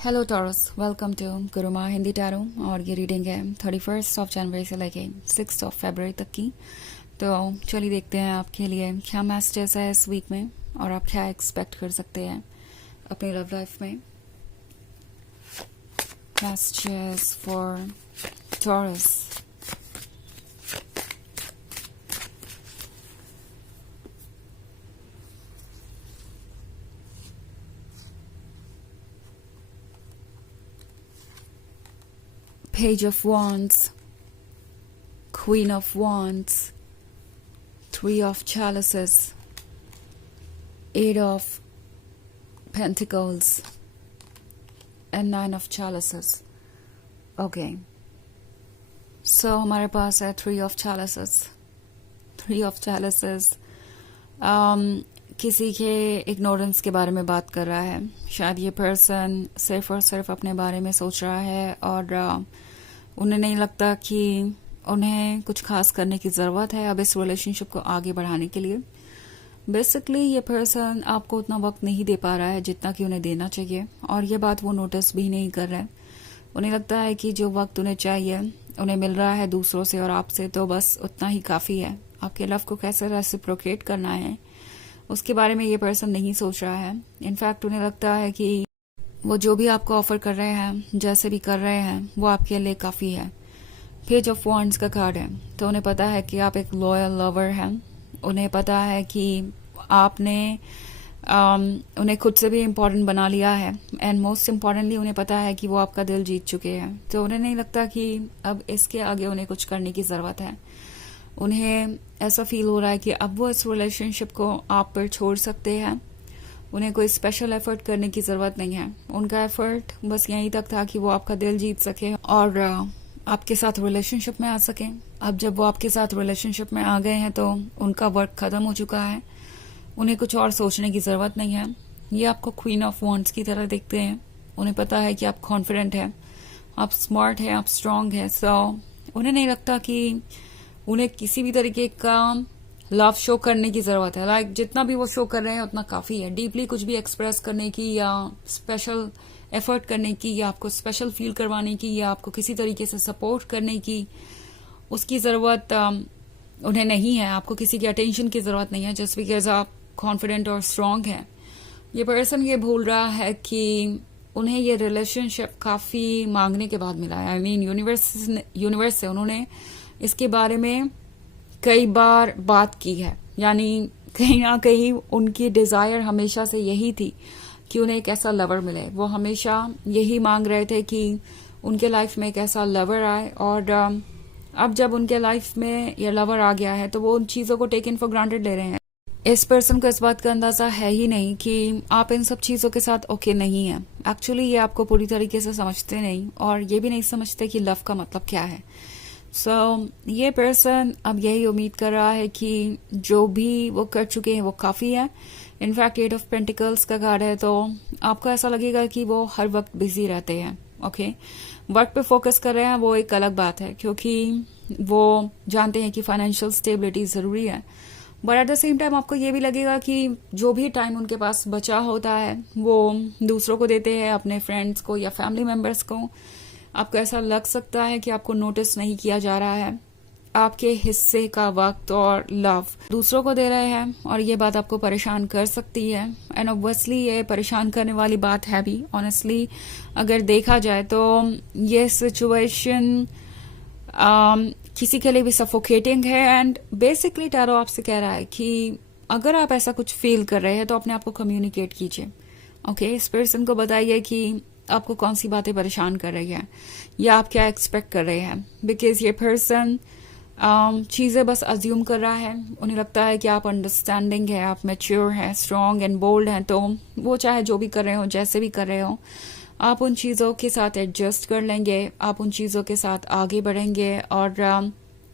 Hello Taurus, welcome to Guruma Hindi tarot. और ये reading है 31 जनवरी से लेके 6 फरवरी तक की। तो चलिए देखते हैं आपके लिए क्या मैसेजेस है इस वीक में और आप क्या एक्सपेक्ट कर सकते हैं अपनी लव लाइफ में। Messages for taurus. Page of Wands, Queen of Wands, Three of Chalices, Eight of Pentacles, and Nine of Chalices. Okay. So हमारे पास है Three of Chalices. Three of Chalices किसी के इग्नोरेंस के बारे में बात कर रहा है। शायद ये पर्सन सिर्फ और सिर्फ अपने बारे में सोच रहा है और उन्हें नहीं लगता कि उन्हें कुछ खास करने की ज़रूरत है अब इस रिलेशनशिप को आगे बढ़ाने के लिए। बेसिकली ये पर्सन आपको उतना वक्त नहीं दे पा रहा है जितना कि उन्हें देना चाहिए, और ये बात वो नोटिस भी नहीं कर रहे हैं। उन्हें लगता है कि जो वक्त उन्हें चाहिए उन्हें मिल रहा है दूसरों से और आपसे, तो बस उतना ही काफ़ी है। आपके लव को कैसे रेसिप्रोकेट करना है उसके बारे में ये पर्सन नहीं सोच रहा है। इनफैक्ट उन्हें लगता है कि वो जो भी आपको ऑफर कर रहे हैं, जैसे भी कर रहे हैं, वो आपके लिए काफ़ी है। पेज ऑफ वॉन्ड्स का कार्ड है, तो उन्हें पता है कि आप एक लॉयल लवर हैं। उन्हें पता है कि आपने उन्हें खुद से भी इम्पोर्टेंट बना लिया है, एंड मोस्ट इम्पॉर्टेंटली उन्हें पता है कि वो आपका दिल जीत चुके हैं। तो उन्हें नहीं लगता कि अब इसके आगे उन्हें कुछ करने की ज़रूरत है। उन्हें ऐसा फील हो रहा है कि अब वो इस रिलेशनशिप को आप पर छोड़ सकते हैं। उन्हें कोई स्पेशल एफर्ट करने की ज़रूरत नहीं है। उनका एफर्ट बस यहीं तक था कि वो आपका दिल जीत सके और आपके साथ रिलेशनशिप में आ सके। अब जब वो आपके साथ रिलेशनशिप में आ गए हैं तो उनका वर्क ख़त्म हो चुका है। उन्हें कुछ और सोचने की ज़रूरत नहीं है। ये आपको क्वीन ऑफ वॉन्ड्स की तरह देखते हैं। उन्हें पता है कि आप कॉन्फिडेंट हैं, आप स्मार्ट हैं, आप स्ट्रांग हैं। सो उन्हें नहीं लगता कि उन्हें किसी भी तरीके का लव शो करने की ज़रूरत है। लाइक जितना भी वो शो कर रहे हैं उतना काफ़ी है। डीपली कुछ भी एक्सप्रेस करने की या स्पेशल एफर्ट करने की या आपको स्पेशल फील करवाने की या आपको किसी तरीके से सपोर्ट करने की उसकी ज़रूरत उन्हें नहीं है। आपको किसी की अटेंशन की ज़रूरत नहीं है, जस्ट बिकॉज आप कॉन्फिडेंट और स्ट्रांग हैं। ये पर्सन ये भूल रहा है कि उन्हें ये रिलेशनशिप काफ़ी मांगने के बाद मिला है। आई मीन यूनिवर्स से उन्होंने इसके बारे में कई बार बात की है। यानी कहीं ना कहीं उनकी डिज़ायर हमेशा से यही थी कि उन्हें एक ऐसा लवर मिले। वो हमेशा यही मांग रहे थे कि उनके लाइफ में एक ऐसा लवर आए, और अब जब उनके लाइफ में ये लवर आ गया है तो वो उन चीज़ों को टेकन फॉर ग्रांटेड ले रहे हैं। इस पर्सन को इस बात का अंदाज़ा है ही नहीं कि आप इन सब चीज़ों के साथ ओके नहीं हैं। एक्चुअली ये आपको पूरी तरीके से समझते नहीं और ये भी नहीं समझते कि लव का मतलब क्या है। ये पर्सन अब यही उम्मीद कर रहा है कि जो भी वो कर चुके हैं वो काफ़ी है। इनफैक्ट एट ऑफ पेंटिकल्स का कार्ड है, तो आपको ऐसा लगेगा कि वो हर वक्त बिजी रहते हैं। ओके, वर्क पे फोकस कर रहे हैं वो एक अलग बात है, क्योंकि वो जानते हैं कि फाइनेंशियल स्टेबिलिटी ज़रूरी है। But at the same time आपको ये भी लगेगा कि जो भी टाइम उनके पास बचा होता है वो दूसरों को देते हैं, अपने फ्रेंड्स को या फैमिली मेम्बर्स को। आपको ऐसा लग सकता है कि आपको नोटिस नहीं किया जा रहा है। आपके हिस्से का वक्त और लव दूसरों को दे रहे हैं, और ये बात आपको परेशान कर सकती है। एंड ऑब्वियसली ये परेशान करने वाली बात है भी। ऑनेस्टली अगर देखा जाए तो ये सिचुएशन किसी के लिए भी सफोकेटिंग है। एंड बेसिकली टैरो आपसे कह रहा है कि अगर आप ऐसा कुछ फील कर रहे हैं तो अपने आप को कम्युनिकेट कीजिए। ओके, इस पर्सन को बताइए कि आपको कौन सी बातें परेशान कर रही है या आप क्या एक्सपेक्ट कर रहे हैं। बिकॉज ये पर्सन चीज़ें बस अज्यूम कर रहा है। उन्हें लगता है कि आप अंडरस्टैंडिंग है, आप मैच्योर हैं, स्ट्रांग एंड बोल्ड हैं, तो वो चाहे जो भी कर रहे हो, जैसे भी कर रहे हो, आप उन चीज़ों के साथ एडजस्ट कर लेंगे, आप उन चीज़ों के साथ आगे बढ़ेंगे और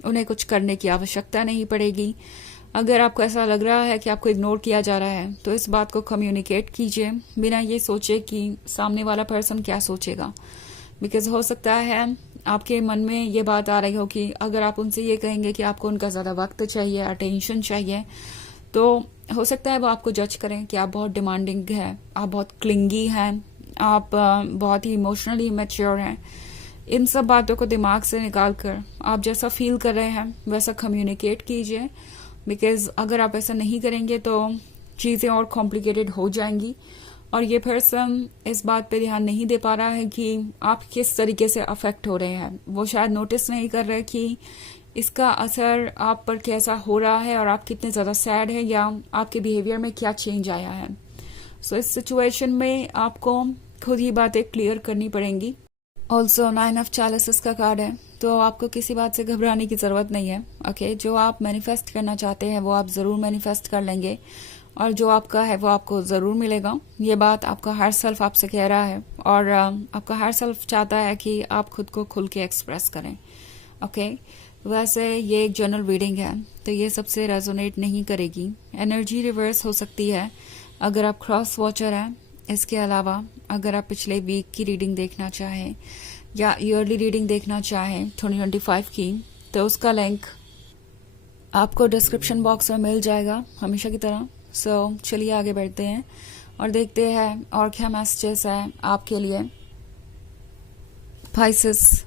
उन्हें कुछ करने की आवश्यकता नहीं पड़ेगी। अगर आपको ऐसा लग रहा है कि आपको इग्नोर किया जा रहा है तो इस बात को कम्युनिकेट कीजिए, बिना ये सोचे कि सामने वाला पर्सन क्या सोचेगा। बिकॉज हो सकता है आपके मन में ये बात आ रही हो कि अगर आप उनसे ये कहेंगे कि आपको उनका ज़्यादा वक्त चाहिए, अटेंशन चाहिए, तो हो सकता है वो आपको जज करें कि आप बहुत डिमांडिंग है, आप बहुत क्लिंगी हैं, आप बहुत ही इमोशनली मैच्योर हैं। इन सब बातों को दिमाग से निकाल कर आप जैसा फील कर रहे हैं वैसा कम्युनिकेट कीजिए, बिकॉज अगर आप ऐसा नहीं करेंगे तो चीज़ें और कॉम्प्लिकेटेड हो जाएंगी। और ये पर्सन इस बात पे ध्यान नहीं दे पा रहा है कि आप किस तरीके से अफेक्ट हो रहे हैं। वो शायद नोटिस नहीं कर रहे कि इसका असर आप पर कैसा हो रहा है और आप कितने ज़्यादा सैड है या आपके बिहेवियर में क्या चेंज आया है। सो इस सिचुएशन में आपको खुद ही बातें क्लियर करनी पड़ेंगी। ऑल्सो 9 ऑफ चैलिसेस का कार्ड है, तो आपको किसी बात से घबराने की ज़रूरत नहीं है। ओके, जो आप मैनिफेस्ट करना चाहते हैं वो आप ज़रूर मैनिफेस्ट कर लेंगे और जो आपका है वो आपको ज़रूर मिलेगा। ये बात आपका हायर सेल्फ आपसे कह रहा है और आपका हायर सेल्फ चाहता है कि आप खुद को खुल के एक्सप्रेस करें। ओके, वैसे ये एक जनरल रीडिंग है तो ये सबसे रेजोनेट नहीं करेगी। एनर्जी रिवर्स हो सकती है अगर आप क्रॉस वॉचर हैं। इसके अलावा अगर आप पिछले वीक की रीडिंग देखना चाहें या ईयरली रीडिंग देखना चाहें 2025 की, तो उसका लिंक आपको डिस्क्रिप्शन बॉक्स में मिल जाएगा हमेशा की तरह। सो चलिए आगे बढ़ते हैं और देखते हैं और क्या मैसेजेस है आपके लिए। पाइसेस,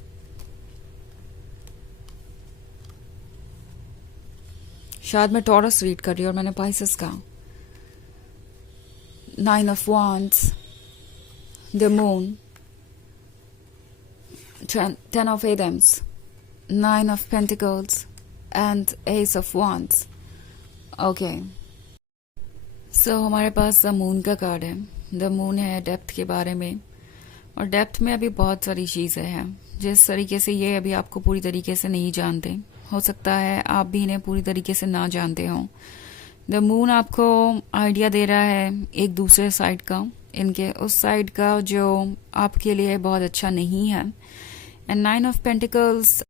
शायद मैं टॉरस रीड कर रही हूँ और मैंने पाइसेस कहा। 9 of Wands, the Moon, 10 of Atoms, 9 of Pentacles, and Ace of Wands. Okay. So हमारे पास द मून का कार्ड है। द मून है डेप्थ के बारे में, और डेप्थ में अभी बहुत सारी चीज़ें हैं जिस तरीके से ये अभी आपको पूरी तरीके से नहीं जानते। हो सकता है आप भी इन्हें पूरी तरीके से ना जानते हों। द मून आपको आइडिया दे रहा है एक दूसरे साइड का, इनके उस साइड का जो आपके लिए बहुत अच्छा नहीं है। एंड 9 ऑफ पेंटिकल्स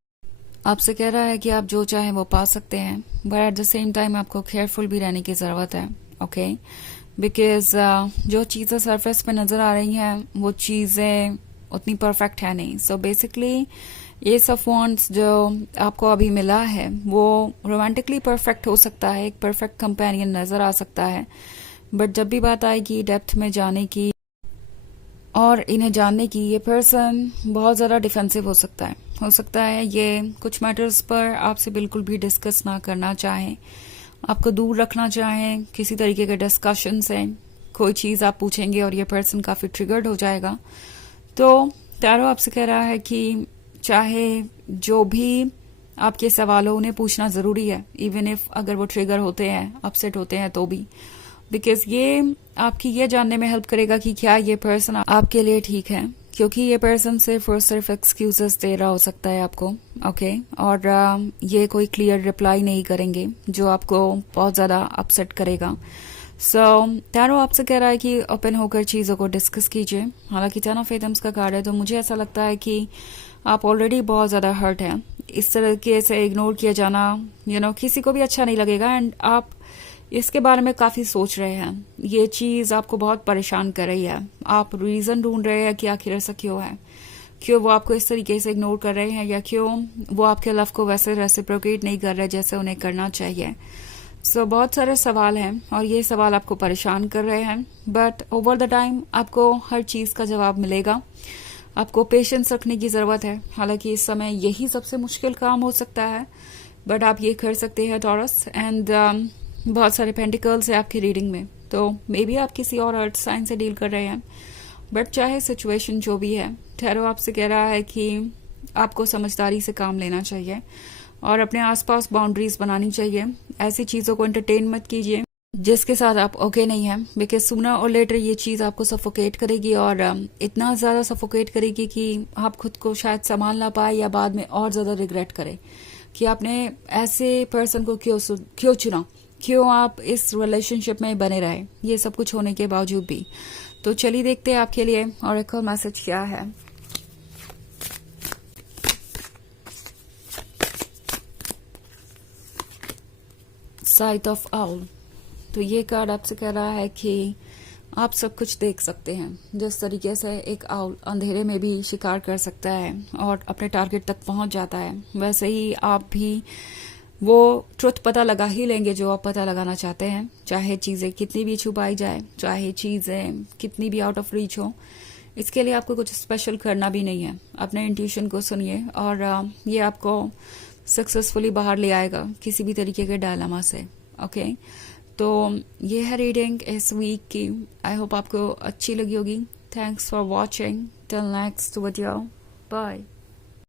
आपसे कह रहा है कि आप जो चाहें वो पा सकते हैं, but at the same time आपको केयरफुल भी रहने की ज़रूरत है। ओके, बिकॉज जो चीज़ें सरफेस पे नज़र आ रही हैं वो चीज़ें उतनी परफेक्ट है नहीं। So basically S of wands जो आपको अभी मिला है वो रोमांटिकली परफेक्ट हो सकता है, एक परफेक्ट कंपेनियन नज़र आ सकता है, बट जब भी बात आएगी डेप्थ में जाने की और इन्हें जानने की, ये पर्सन बहुत ज़्यादा डिफेंसिव हो सकता है। हो सकता है ये कुछ मैटर्स पर आपसे बिल्कुल भी डिस्कस ना करना चाहें, आपको दूर रखना चाहें किसी तरीके के डिस्कशन से। कोई चीज़ आप पूछेंगे और ये पर्सन काफ़ी ट्रिगर्ड हो जाएगा। तो टैरो आपसे कह रहा है कि चाहे जो भी आपके सवाल हो उन्हें पूछना ज़रूरी है, इवन इफ अगर वो ट्रिगर होते हैं, अपसेट होते हैं तो भी, बिकॉज ये आपकी ये जानने में हेल्प करेगा कि क्या ये पर्सन आपके लिए ठीक है, क्योंकि ये पर्सन सिर्फ और सिर्फ एक्सक्यूजेस दे रहा हो सकता है आपको। ओके, और ये कोई क्लियर रिप्लाई नहीं करेंगे जो आपको बहुत ज़्यादा अपसेट करेगा। सो टैरो आपसे कह रहा है कि ओपन होकर चीज़ों को डिस्कस कीजिए। हालांकि 10 ऑफ एटम्स का कार्ड है तो मुझे ऐसा लगता है कि आप ऑलरेडी बहुत ज़्यादा हर्ट हैं। इस तरीके से इग्नोर किया जाना किसी को भी अच्छा नहीं लगेगा, एंड आप इसके बारे में काफ़ी सोच रहे हैं। ये चीज़ आपको बहुत परेशान कर रही है। आप रीज़न ढूंढ रहे हैं कि आखिर ऐसा क्यों है, क्यों वो आपको इस तरीके से इग्नोर कर रहे हैं, या क्यों वो आपके लव को वैसे रेसिप्रोकेट नहीं कर रहे जैसे उन्हें करना चाहिए। सो बहुत सारे सवाल हैं और ये सवाल आपको परेशान कर रहे हैं, बट ओवर द टाइम आपको हर चीज़ का जवाब मिलेगा। आपको पेशेंस रखने की ज़रूरत है। हालांकि इस समय यही सबसे मुश्किल काम हो सकता है, बट आप ये कर सकते हैं टॉरस। एंड बहुत सारे पेंटिकल्स है आपकी रीडिंग में, तो मे बी आप किसी और अर्थ साइन से डील कर रहे हैं, बट चाहे सिचुएशन जो भी है, टैरो आपसे कह रहा है कि आपको समझदारी से काम लेना चाहिए और अपने आसपास बाउंड्रीज बनानी चाहिए। ऐसी चीज़ों को एंटरटेन मत कीजिए जिसके साथ आप ओके नहीं हैं, बिकॉज सूनर और लेटर ये चीज़ आपको सफोकेट करेगी, और इतना ज़्यादा सफोकेट करेगी कि आप खुद को शायद संभाल ना पाए या बाद में और ज़्यादा रिग्रेट करें कि आपने ऐसे पर्सन को क्यों चुना, क्यों आप इस रिलेशनशिप में बने रहे, ये सब कुछ होने के बावजूद भी। तो चलिए देखते हैं आपके लिए ऑरेकल मैसेज क्या है। साइट ऑफ आउल, तो ये कार्ड आपसे कह रहा है कि आप सब कुछ देख सकते हैं। जिस तरीके से एक आउल अंधेरे में भी शिकार कर सकता है और अपने टारगेट तक पहुंच जाता है, वैसे ही आप भी वो ट्रुथ पता लगा ही लेंगे जो आप पता लगाना चाहते हैं। चाहे चीज़ें कितनी भी छुपाई जाए, चाहे चीज़ें कितनी भी आउट ऑफ रीच हो, इसके लिए आपको कुछ स्पेशल करना भी नहीं है, अपने इंट्यूशन को सुनिए और ये आपको सक्सेसफुली बाहर ले आएगा किसी भी तरीके के डायलेमा से। ओके, तो ये है रीडिंग इस वीक की। आई होप आपको अच्छी लगी होगी। Thanks for watching. Till next video, bye.